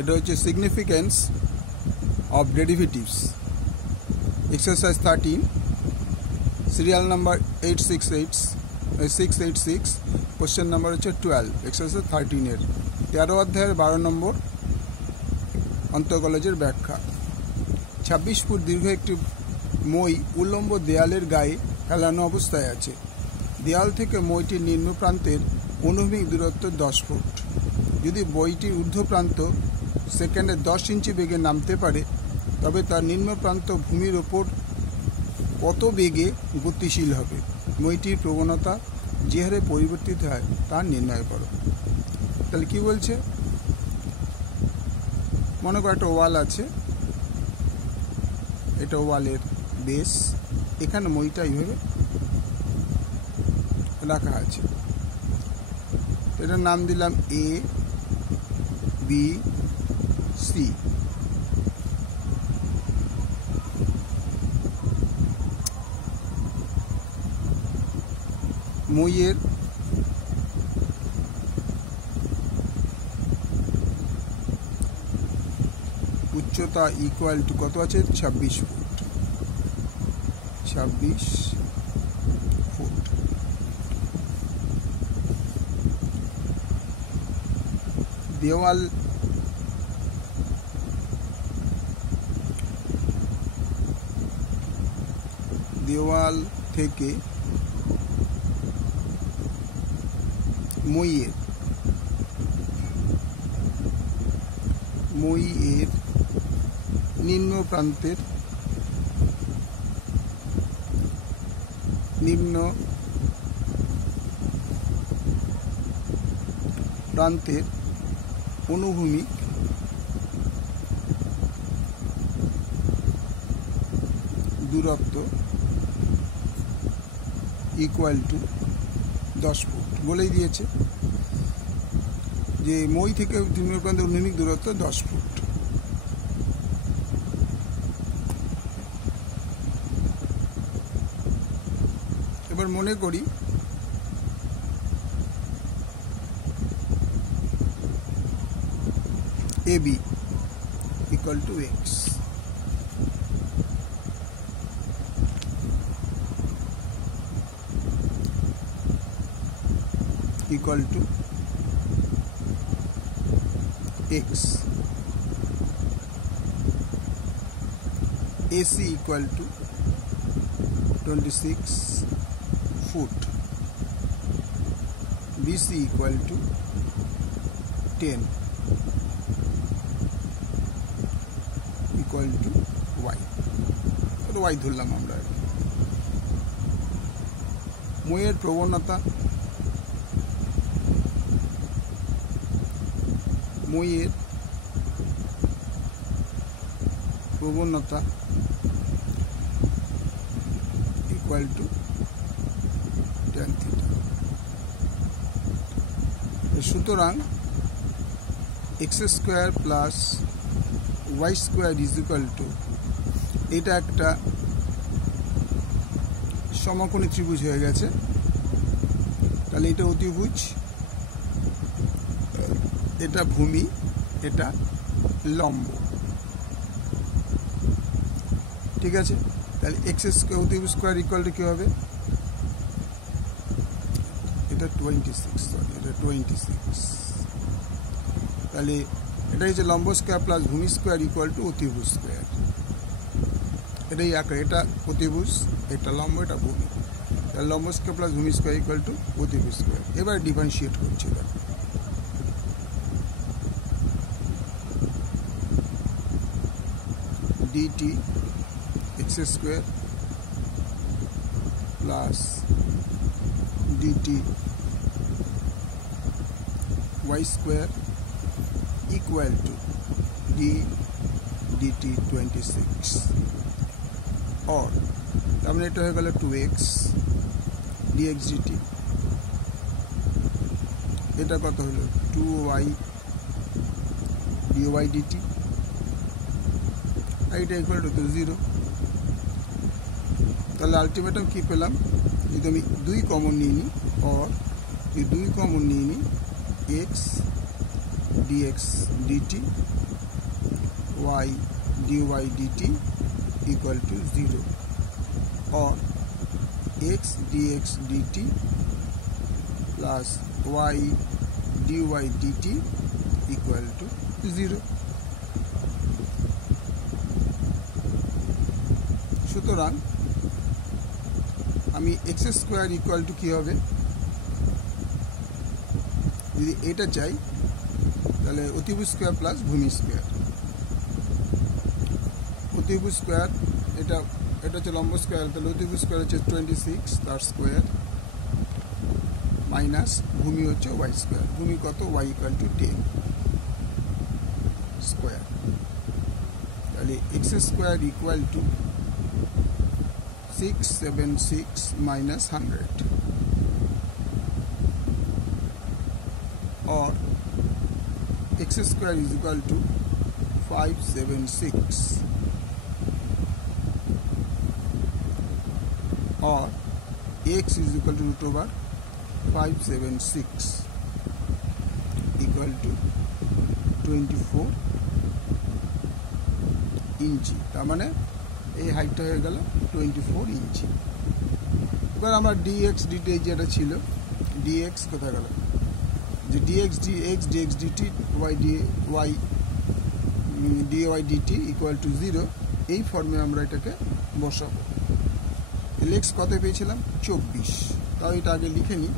এটা হচ্ছে significance of derivatives. Exercise 13, serial number 686, question number হচ্ছে 12, এক্সারসাইজ 13-এর 13 অধ্যায়ের 12 নম্বর অন্তঃকলজের ব্যাখ্যা। 26 ফুট দীর্ঘ একটি মই উল্লম্ব দেয়ালের গায়ে হেলানো অবস্থায় আছে। দেয়াল থেকে মইটির নিম্ন প্রান্তের অনুভূমিক দূরত্ব 10 ফুট। যদি বইটির ঊর্ধ্ব প্রান্ত সেকেন্ডে 10 ইঞ্চি বেগে নামতে পারে, তবে তার নিম্ন প্রান্ত ভূমির ওপর কত বেগে গতিশীল হবে? মইটির প্রবণতা যে হারে পরিবর্তিত হয় তা নির্ণয় করো। তাহলে কি বলছে, মনে করো একটা ওয়াল আছে, এটা ওয়ালের বেস, এখানে মইটা এইভাবে রাখা আছে। এটার নাম দিলাম এ বি সি। মইয়ের উচ্চতা ইকুয়াল টু কত আছে? 26 ফুট। 26 ফুট। দেওয়াল থেকে মইয়ের নিম্ন প্রান্তের অনুভূমিক দূরত্ব ইকুয়াল টু 10 ফুট বলেই দিয়েছে যে মই থেকে নিম্ন প্রান্তের অনুভূমিক দূরত্ব 10 ফুট। এবার মনে করি AB equal to X। equal to X। AC equal to 26 foot। BC equal to 10 equal to Y। Y ধরলাম আমরা। মইয়ের প্রবণতা ইকুয়াল টু tan থিটা। সুতরাং x square plus y square is equal to, এটা একটা সমকোণী ত্রিভুজ হয়ে গেছে। তাহলে এটা অতিভুজ, এটা ভূমি, এটা লম্ব, ঠিক আছে। তাহলে এক্স স্কোয়ার অতিভুজ স্কোয়ার ইকুয়াল টু কী হবে? এটা 26, এটা 26। তাহলে এটা হচ্ছে লম্ব স্কোয়ার প্লাস ভূমি স্কোয়ার ইকুয়াল টু অতিভুজ স্কোয়ার। এটাই আকার, এটা অতিভুজ, এটা লম্ব, এটা ভূমি। তাহলে লম্ব স্কোয়ার প্লাস ভূমি স্কোয়ার ইকুয়াল টু অতিভুজ স্কোয়ার। এবার ডিফারেন্সিয়েট করছি, dt x square plus dt y square equal two dt 26, or তার মানে এটা হয়ে গেল 2x dx dt। এটা কত হলো? 2y dy dt। এটা ইকুয়াল টু 0। তাহলে আলটিমেটাম কি পেলাম? যদি আমি 2 কমন নিয়ে নিই, অর যদি 2 কমন নিয়ে নিই, x dx dt, y dy dt equal to 0, or x dx dt plus y dy dt equal to 0. সুতরাং আমি এক্স স্কোয়ার ইকুয়াল টু কী হবে, যদি এটা চাই তাহলে অতিভুজ স্কোয়ার প্লাস ভূমি স্কোয়ার। অতিভুজ স্কোয়ার এটা হচ্ছে লম্ব স্কোয়ার, তাহলে অতিভুজ স্কোয়ার হচ্ছে 26 তার স্কোয়ার মাইনাস ভূমি হচ্ছে ওয়াই স্কোয়ার। ভূমি কত, ওয়াই ইকুয়াল টু 10 স্কোয়ার। তাহলে x square equal to 676 minus 100, or x square is equal to 576, or x is equal to root over 576 equal to 24 ইঞ্চি। তার মানে এই হাইটটা হয়ে গেল 24 ইঞ্চি। এবার আমরা ডিএক্স ডিটি যেটা ছিল, ডিএক্স কোথায় গেল, যে dx dx dx dt y dy dt equal to 0, এই ফর্মে আমরা এটাকে বসাবো। তাহলে এক্স কত পেয়েছিলাম, 24। তাও এটা আগে লিখে নিই।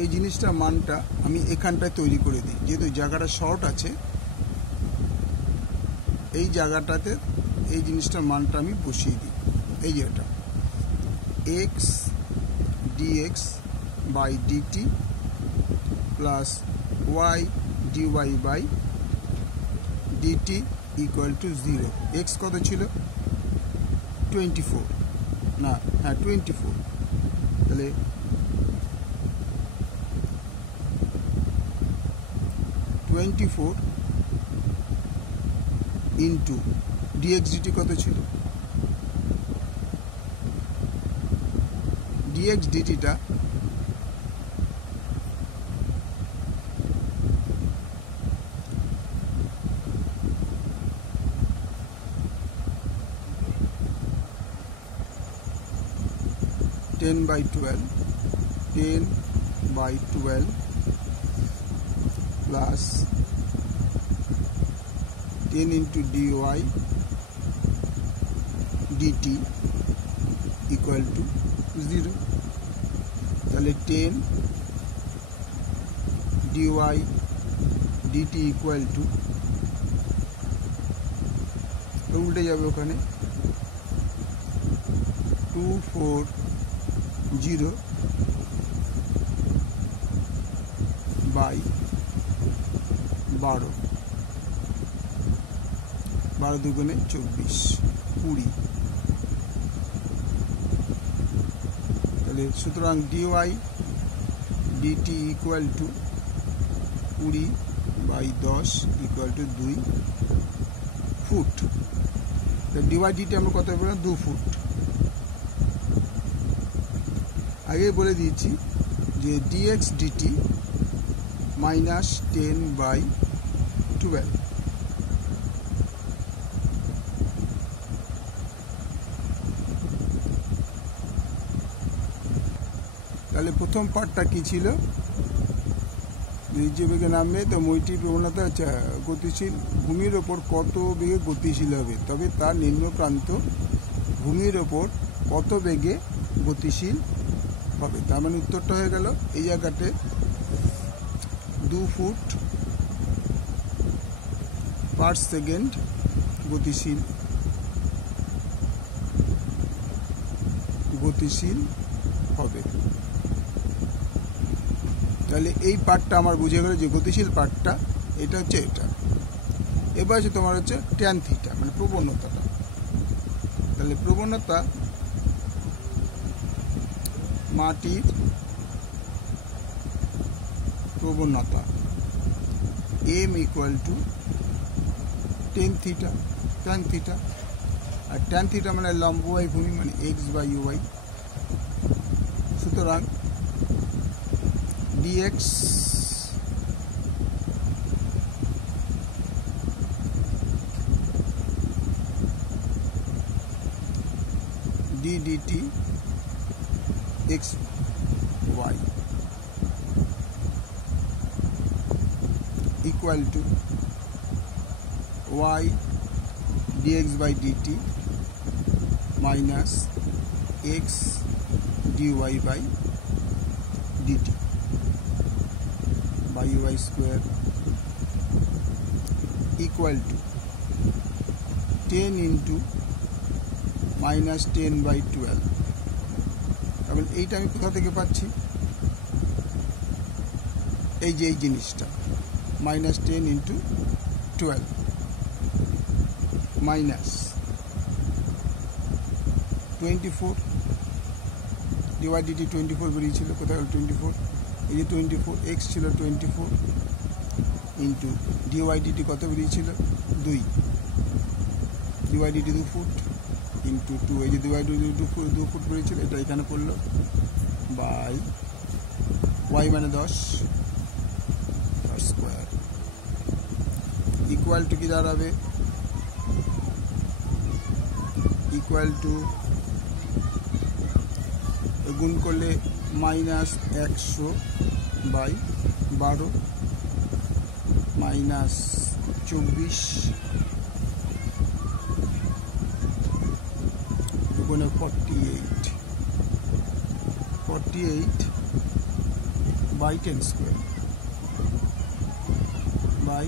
এই জিনিসটা মানটা আমি এখানটায় তৈরি করে দিই, যেহেতু জায়গাটা শর্ট আছে, এই জায়গাটাতে এই জিনিসটার মানটা আমি বসিয়ে দিই। এই যে এটা x dx by dt plus y dy by dt equal to 0। X কত ছিল, 24, না হ্যাঁ 24, তাহলে 24 ইন্টু ডিএক্স ডিটি কত ছিল, dx ডিটিটা 10/12 plus 10 into dy dt equal to 0। তাহলে 10 dy dt equal to, উল্টে যাবে ওখানে, 240 বাই 12, 12 দুগুণে 24, 20। তাহলে সুতরাং dy dt equal to 20/10 equal to 2 foot. Dy dt আমরা কত বললাম, 2 ফুট। আগে বলে দিয়েছি যে ডিএক্স ডিটি মাইনাস 10/12, তাহলে প্রথম পার্টটা কি ছিল, যে বেগে নামবে তো মইটির প্রবণতা গতিশীল ভূমির ওপর কত বেগে গতিশীল হবে, তবে তার নিম্ন প্রান্ত ভূমির ওপর কত বেগে গতিশীল হবে। তার মানে উত্তরটা হয়ে গেল এই জায়গাতে 2 ফুট পার সেকেন্ড গতিশীল হবে। তাহলে এই পার্টটা আমার বুঝে গেল যে গতিশীল পার্টটা এটা হচ্ছে এটা। এবার হচ্ছে তোমার হচ্ছে ট্যান থিটা, মানে প্রবণতাটা। তাহলে প্রবণতা, মাটির প্রবণতা m equal to tan theta, tan theta, আর ট্যান থিটা মানে লম্ববাই ভূমি মানে এক্স বাই ওয়াই। সুতরাং dx dt x y equal to y dx by dt minus x dy by dt by y square equal to 10 into minus 10 by 12। তাহলে এইটা আমি কোথা থেকে পাচ্ছি? এই যে এই জিনিসটা minus 10 into 12 minus 24 divide dt 24 বেরিয়েছিল, কোথায় হল 24, এই যে 24 x ছিল 24 ইন্টু ডিওয়াই dt কত বেরিয়েছিল 2, ডিওয়াই dt 2 ফুট ইন্টু 2, এই যে ডিওয়াই dt 2 ফুট বেরিয়েছিল, এটা এখানে পড়লো বাই y মানে 10 স্কোয়ার ইকুয়াল টু কি দাঁড়াবে? ইকুয়াল টু গুণ করলে মাইনাস 100 বাই 12 মাইনাস 24 গুণে 48 বাই 10 স্কোয়ার বাই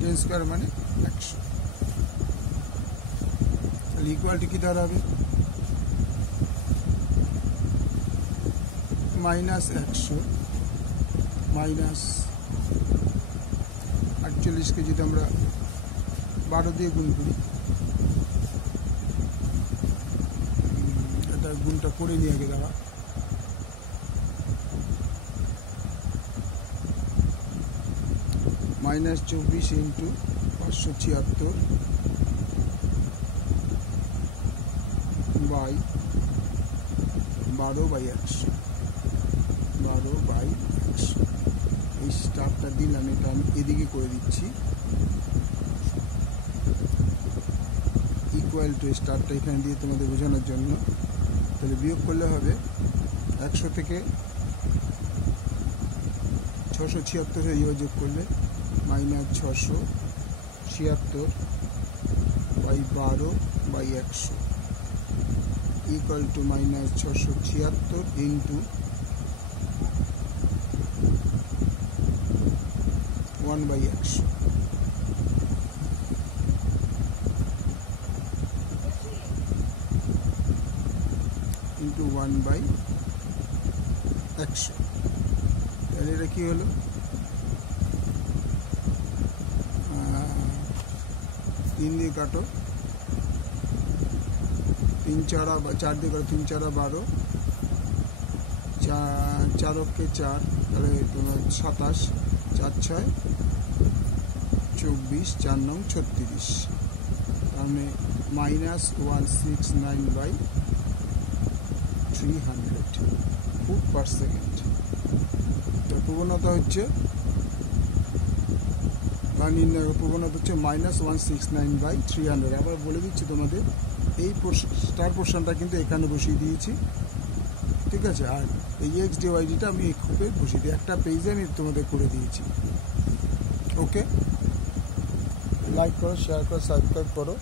10 স্কোয়ার মানে 100। তাহলে ইকুয়াল টু কি দাঁড়াবে? মাইনাস 100 মাইনাস 48কে যদি আমরা 12 দিয়ে গুণ করি, এটা গুণটা করে নিয়ে আগে দাঁড়া, minus 24 into 576 by 12 by 100, 12 by 100। এই স্টারটা দিলাম, এটা আমি এদিকে করে দিচ্ছি, ইকুয়াল টু স্টারটা এখানে দিয়ে তোমাদের বোঝানোর জন্য। তাহলে বিয়োগ করলে হবে 100 থেকে 676 যোগ করলে minus 676 by 12 by 100 equal to minus 676 into 1 by 100 into 1 by 100। তাহলে এটা কি হলো? 3 দিয়ে কাটো, 3 4 4 দিয়ে কাটো, 3 4 12, 4 অক্ষে 4, তাহলে তোমার 27, 4 6 24, 4 9 36, তাহলে minus 169 by 300 foot per second. তো প্রবণতা হচ্ছে বা নির্ণয় প্রবণতা হচ্ছে মাইনাস 169 বাই 300। আবার বলে দিচ্ছি তোমাদের, এই স্টার পোর্শনটা কিন্তু এখানে বসিয়ে দিয়েছি, ঠিক আছে। আর এই এক্স ডিওয়াইডিটা আমি এই খুপে বসিয়ে দিই, একটা পেজে আমি তোমাদের করে দিয়েছি। ওকে, লাইক করো, শেয়ার করো, সাবস্ক্রাইব করো।